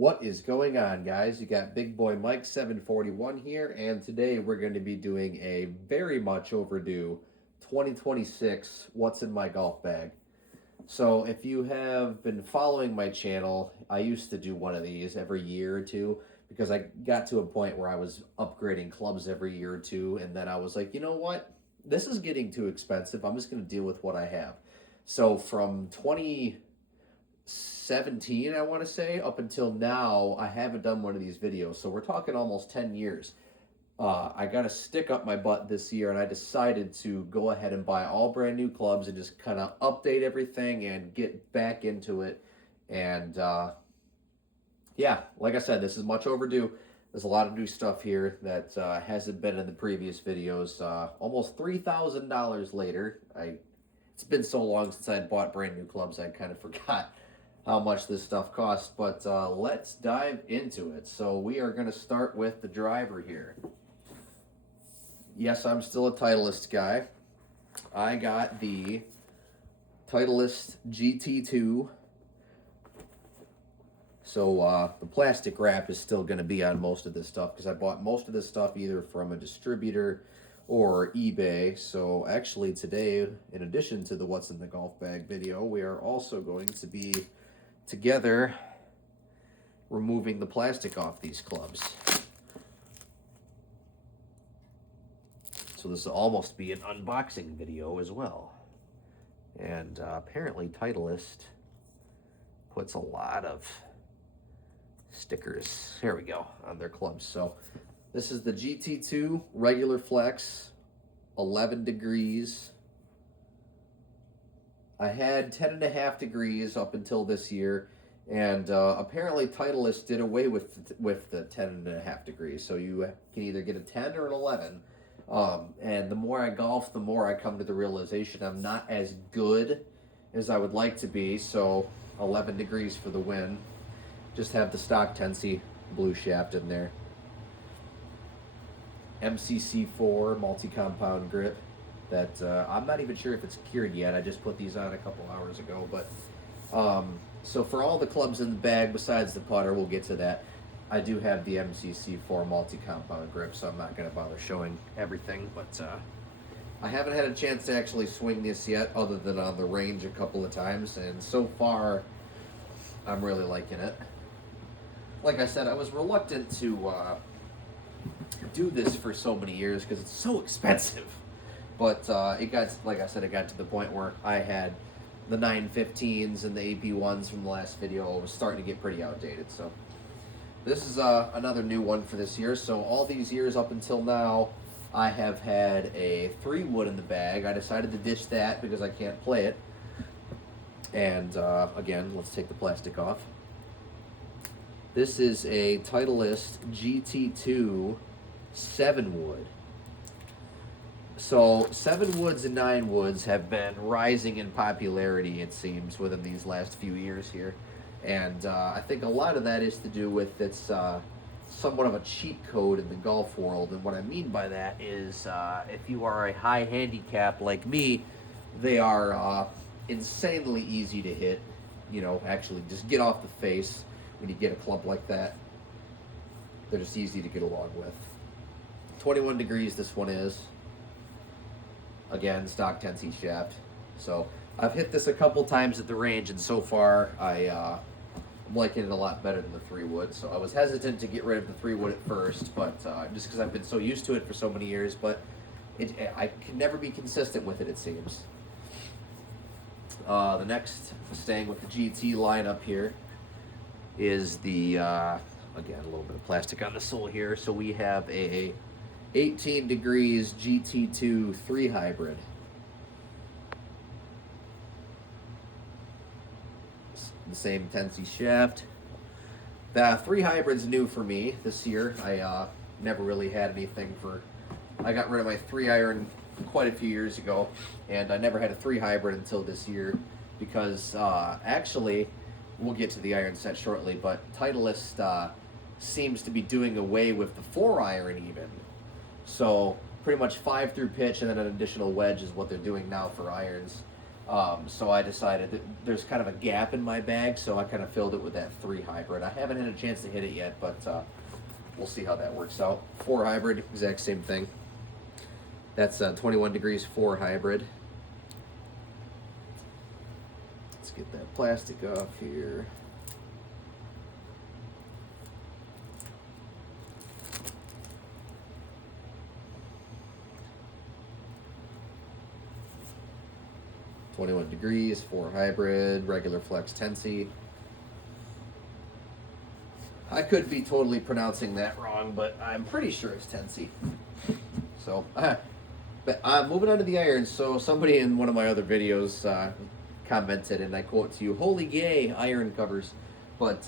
What is going on, guys? You got Big Boy Mike 741 here, and today we're going to be doing a very much overdue 2026 What's in My Golf Bag. So, if you have been following my channel, I used to do one of these every year or two because I got to a point where I was upgrading clubs every year or two, and then I was like, you know what? This is getting too expensive. I'm just going to deal with what I have. So, from 2017, I want to say, up until now, I haven't done one of these videos. So we're talking almost 10 years. I got a stick up my butt this year, and I decided to go ahead and buy all brand new clubs and just kind of update everything and get back into it. And yeah, like I said, this is much overdue. There's a lot of new stuff here that hasn't been in the previous videos. Almost $3,000 later. It's been so long since I had bought brand new clubs, I kind of forgot how much this stuff costs, but let's dive into it. So we are going to start with the driver here. Yes, I'm still a Titleist guy. I got the Titleist GT2. So the plastic wrap is still going to be on most of this stuff because I bought most of this stuff either from a distributor or eBay. So actually today, in addition to the What's in the Golf Bag video, we are also going to be together removing the plastic off these clubs. So this will almost be an unboxing video as well. And apparently Titleist puts a lot of stickers, here we go, on their clubs. So this is the GT2 regular flex, 11 degrees. I had 10.5 degrees up until this year, and apparently Titleist did away with the 10.5 degrees. So you can either get a 10 or an 11. And the more I golf, the more I come to the realization I'm not as good as I would like to be. So 11 degrees for the win. Just have the stock Tensi blue shaft in there. MCC4 multi-compound grip that I'm not even sure if it's cured yet. I just put these on a couple hours ago. But so for all the clubs in the bag besides the putter, we'll get to that. I do have the MCC4 multi-compound grip, so I'm not going to bother showing everything. But I haven't had a chance to actually swing this yet other than on the range a couple of times. And so far, I'm really liking it. Like I said, I was reluctant to do this for so many years because it's so expensive. But it got, like I said, it got to the point where I had the 915s and the AP1s from the last video was starting to get pretty outdated. So this is another new one for this year. So all these years up until now, I have had a 3-wood in the bag. I decided to ditch that because I can't play it. And again, let's take the plastic off. This is a Titleist GT2 7-wood. So 7-woods and 9-woods have been rising in popularity, it seems, within these last few years here. And I think a lot of that is to do with it's somewhat of a cheat code in the golf world. And what I mean by that is if you are a high handicap like me, they are insanely easy to hit. You know, actually just get off the face when you get a club like that. They're just easy to get along with. 21 degrees this one is. Again, stock Tensi shaft. So I've hit this a couple times at the range, and so far I'm liking it a lot better than the 3-wood. So I was hesitant to get rid of the 3-wood at first, but just because I've been so used to it for so many years, but I can never be consistent with it, it seems. The next, staying with the GT lineup here, is the, again, a little bit of plastic on the sole here. So we have a 18 degrees GT2 3 hybrid. The same Tensi shaft. The 3 hybrid's new for me this year. I never really had anything for... I got rid of my 3-iron quite a few years ago, and I never had a 3 hybrid until this year because actually, we'll get to the iron set shortly, but Titleist seems to be doing away with the 4-iron even. So pretty much 5 through pitch and then an additional wedge is what they're doing now for irons. So I decided that there's kind of a gap in my bag, so I kind of filled it with that 3 hybrid. I haven't had a chance to hit it yet, but we'll see how that works out. 4 hybrid, exact same thing. That's 21 degrees 4 hybrid. Let's get that plastic off here. .21 degrees, 4 hybrid, regular flex Tensi. I could be totally pronouncing that wrong, but I'm pretty sure it's Tensi. So, but moving on to the irons. So somebody in one of my other videos commented, and I quote to you, "Holy gay iron covers," but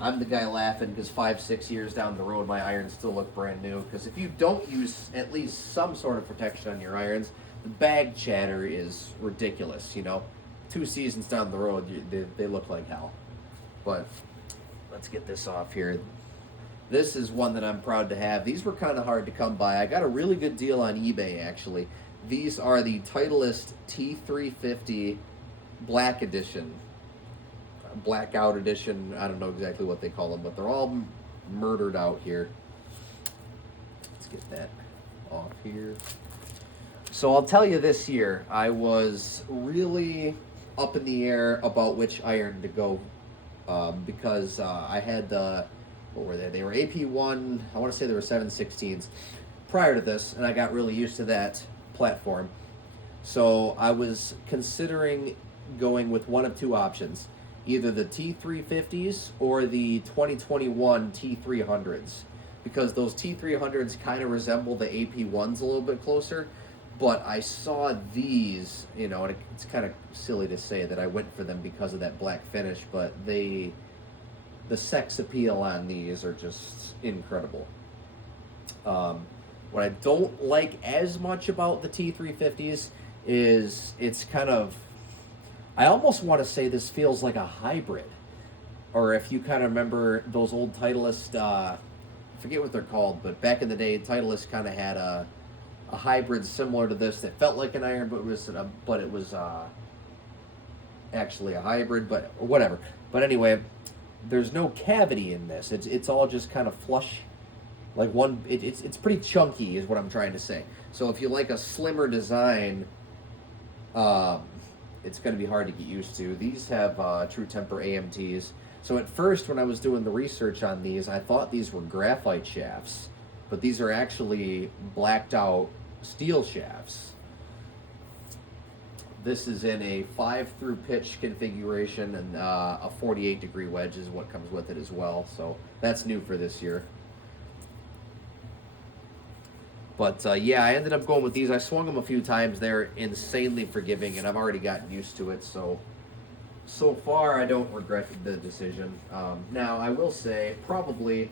I'm the guy laughing because 5-6 years down the road, my irons still look brand new. Because if you don't use at least some sort of protection on your irons, the bag chatter is ridiculous. 2 seasons down the road, they look like hell. But let's get this off here. This is one that I'm proud to have. These were kind of hard to come by. I got a really good deal on eBay, actually. These are the Titleist T350 Black Edition. Blackout Edition. I don't know exactly what they call them, but they're all murdered out here. Let's get that off here. So I'll tell you, this year, I was really up in the air about which iron to go because I had what were they? They were AP1, I want to say they were 7/16s prior to this, and I got really used to that platform. So I was considering going with one of 2 options, either the T350s or the 2021 T300s, because those T300s kind of resemble the AP1s a little bit closer. But I saw these, and it's kind of silly to say that I went for them because of that black finish, but the sex appeal on these are just incredible. What I don't like as much about the T350s is it's kind of, I almost want to say this feels like a hybrid. Or if you kind of remember those old Titleist, I forget what they're called, but back in the day, Titleist kind of had a hybrid similar to this that felt like an iron, but it was actually a hybrid, but whatever. But anyway, there's no cavity in this. It's all just kind of flush, like one. It's pretty chunky, is what I'm trying to say. So if you like a slimmer design, it's going to be hard to get used to. These have True Temper AMTs. So at first, when I was doing the research on these, I thought these were graphite shafts, but these are actually blacked out steel shafts. This is in a 5-through pitch configuration, and a 48 degree wedge is what comes with it as well. So that's new for this year. But yeah, I ended up going with these. I swung them a few times. They're insanely forgiving, and I've already gotten used to it. So far, I don't regret the decision. Now, I will say, probably,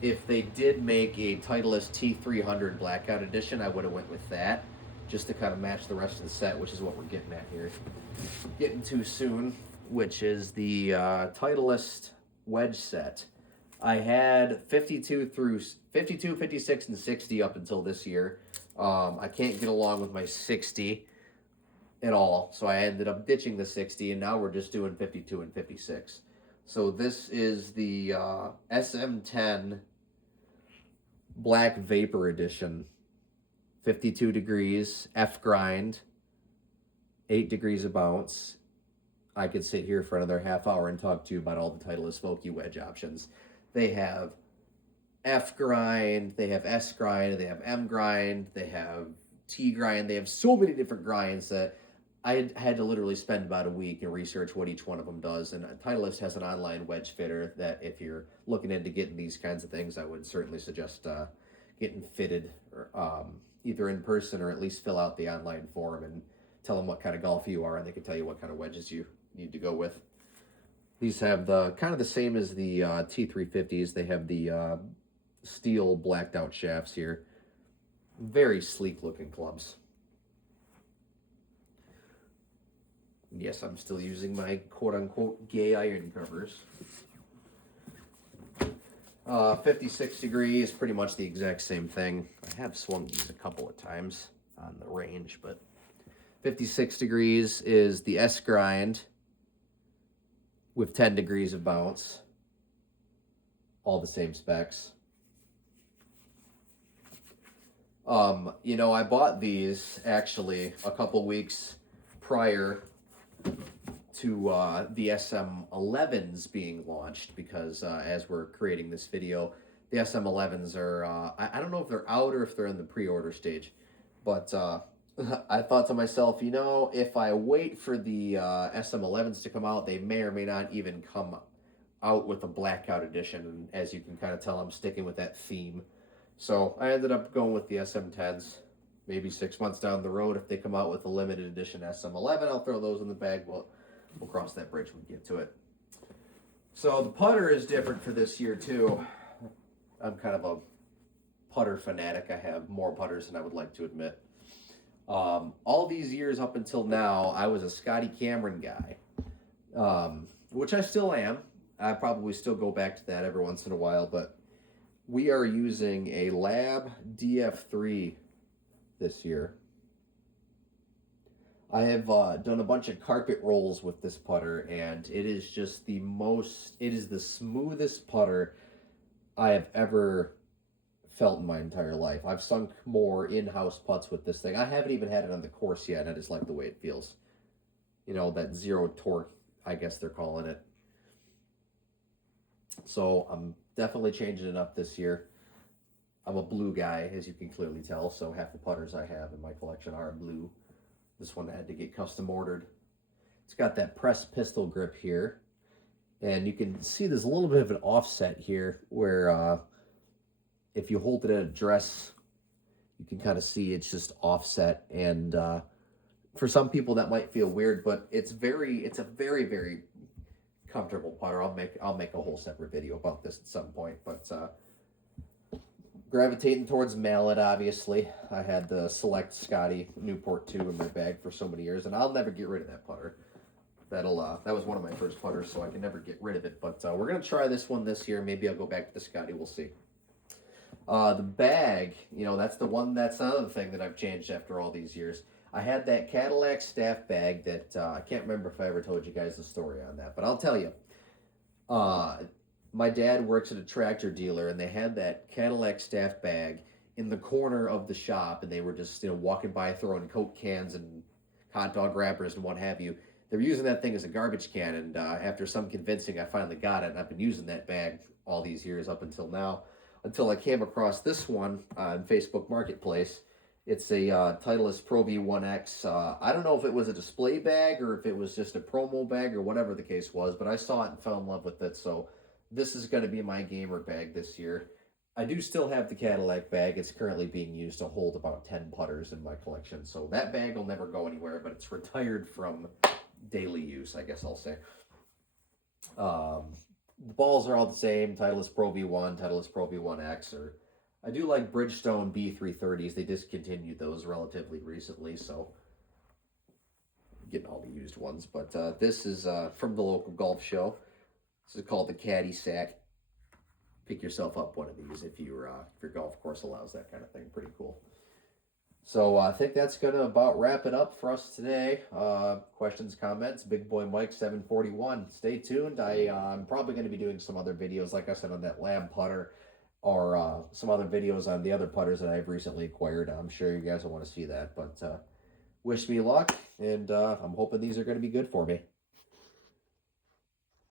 if they did make a Titleist T300 Blackout Edition, I would have went with that, just to kind of match the rest of the set, which is what we're getting at here. Getting to soon, which is the Titleist wedge set. I had 52, 56, and 60 up until this year. I can't get along with my 60 at all, so I ended up ditching the 60, and now we're just doing 52 and 56. So this is the SM10 Black Vapor Edition. 52 degrees, F-grind, 8 degrees of bounce. I could sit here for another half hour and talk to you about all the Titleist Vokey wedge options. They have F-grind, they have S-grind, they have M-grind, they have T-grind. They have so many different grinds that I had to literally spend about a week and research what each one of them does. And Titleist has an online wedge fitter that if you're looking into getting these kinds of things, I would certainly suggest getting fitted, or, either in person or at least fill out the online form and tell them what kind of golfer you are, and they can tell you what kind of wedges you need to go with. These have the kind of the same as the T350s. They have the steel blacked out shafts here. Very sleek looking clubs. Yes, I'm still using my quote-unquote gay iron covers. 56 degrees, pretty much the exact same thing. I have swung these a couple of times on the range, but 56 degrees is the S grind with 10 degrees of bounce. All the same specs. You know, I bought these actually a couple weeks prior to the SM11s being launched because as we're creating this video, the SM11s are, I don't know if they're out or if they're in the pre-order stage, but I thought to myself, you know, if I wait for the SM11s to come out, they may or may not even come out with a blackout edition. And as you can kind of tell, I'm sticking with that theme. So I ended up going with the SM10s. Maybe 6 months down the road, if they come out with a limited edition SM11, I'll throw those in the bag. We'll cross that bridge when we get to it. So the putter is different for this year too. I'm kind of a putter fanatic. I have more putters than I would like to admit. All these years up until now, I was a Scotty Cameron guy, which I still am. I probably still go back to that every once in a while, but we are using a Lab DF3 this year. I have done a bunch of carpet rolls with this putter, and it is just it is the smoothest putter I have ever felt in my entire life. I've sunk more in-house putts with this thing. I haven't even had it on the course yet, and I just like the way it feels. You know, that zero torque, I guess they're calling it. So I'm definitely changing it up this year. I'm a blue guy, as you can clearly tell, so half the putters I have in my collection are blue. This one had to get custom ordered. It's got that pressed pistol grip here, and you can see there's a little bit of an offset here where if you hold it at address, you can kind of see it's just offset, and for some people that might feel weird, but it's a very, very comfortable putter. I'll make a whole separate video about this at some point, but gravitating towards mallet, obviously. I had the Select Scotty Newport 2 in my bag for so many years, and I'll never get rid of that putter. That was one of my first putters, so I can never get rid of it. But we're going to try this one this year. Maybe I'll go back to the Scotty. We'll see. The bag, you know, that's another thing that I've changed after all these years. I had that Cadillac staff bag that I can't remember if I ever told you guys the story on that, but I'll tell you. My dad works at a tractor dealer, and they had that Cadillac staff bag in the corner of the shop, and they were just, you know, walking by throwing Coke cans and hot dog wrappers and what have you. They were using that thing as a garbage can, and after some convincing, I finally got it, and I've been using that bag all these years up until now, until I came across this one on Facebook Marketplace. It's a Titleist Pro V1X. I don't know if it was a display bag or if it was just a promo bag or whatever the case was, but I saw it and fell in love with it, so this is going to be my gamer bag this year. I do still have the Cadillac bag. It's currently being used to hold about 10 putters in my collection, so that bag will never go anywhere, but it's retired from daily use, I guess I'll say. The balls are all the same, Titleist Pro V1, Titleist Pro V1X, or I do like Bridgestone B330s. They discontinued those relatively recently, so I'm getting all the used ones. But this is from the local golf show. This is called the Caddy Sack. Pick yourself up one of these if your golf course allows that kind of thing. Pretty cool. So I think that's going to about wrap it up for us today. Questions, comments, Big Boy Mike 741. Stay tuned. I'm probably going to be doing some other videos, like I said, on that Lab putter, or some other videos on the other putters that I've recently acquired. I'm sure you guys will want to see that. But wish me luck, and I'm hoping these are going to be good for me.